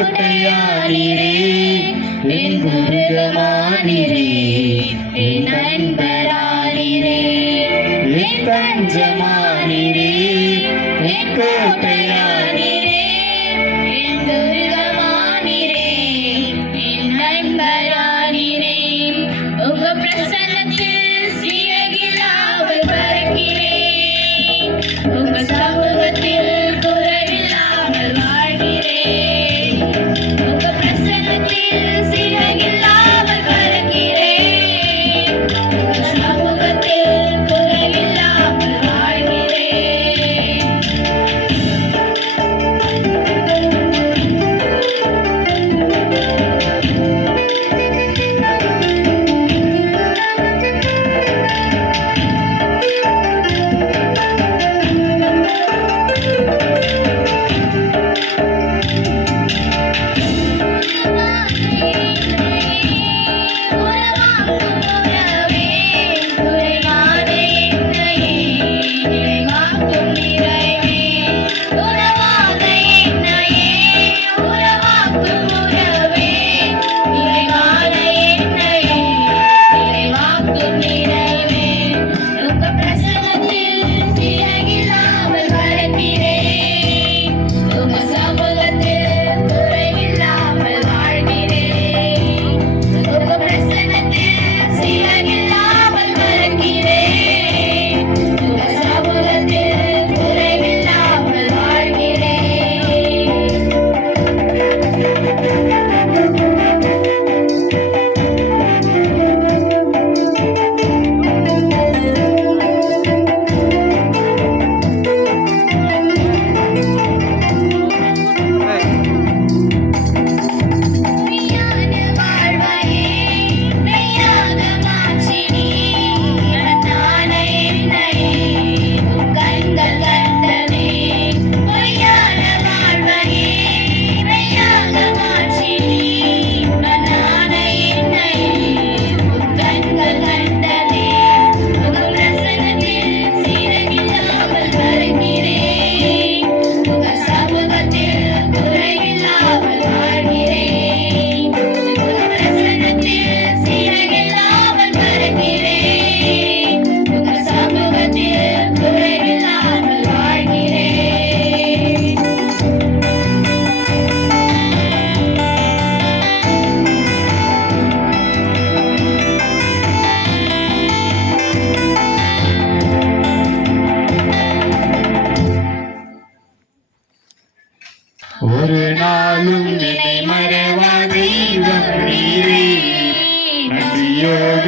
வார்த்தையானீரே என் குருகமானீரே என் நண்பரானீரே என் பஞ்சமானீரே என் கோட்டை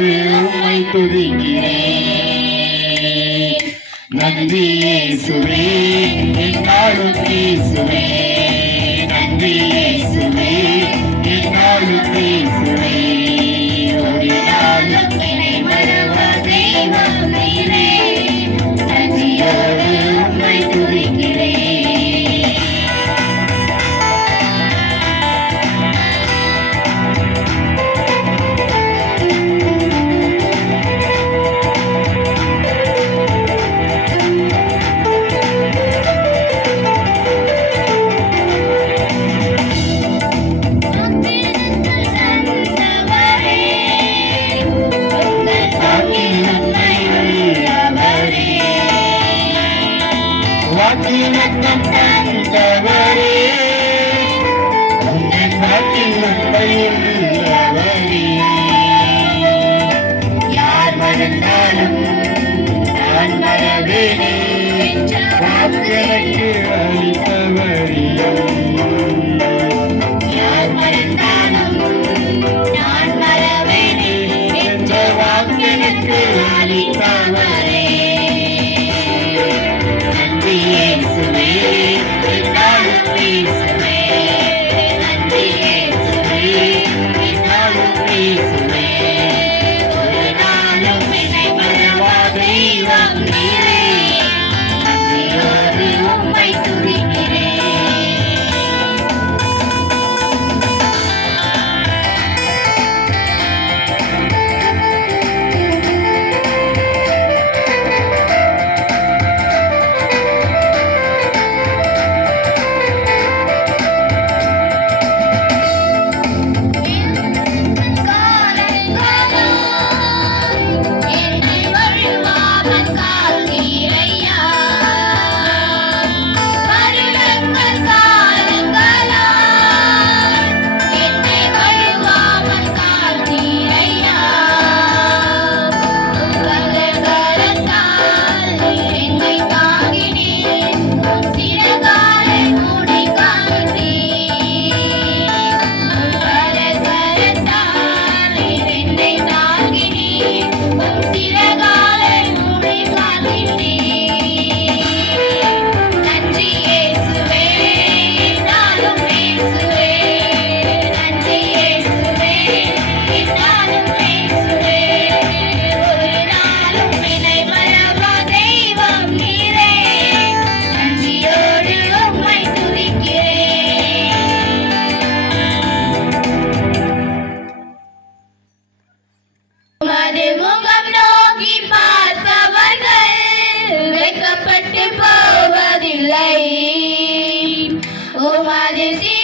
உனக்கு உம்மை துதிக்கிறேன். நன்றி இயேசுவே என் நாளும் இயேசுவே எனக்கு அளித்தவரியம் Leave me. Is it?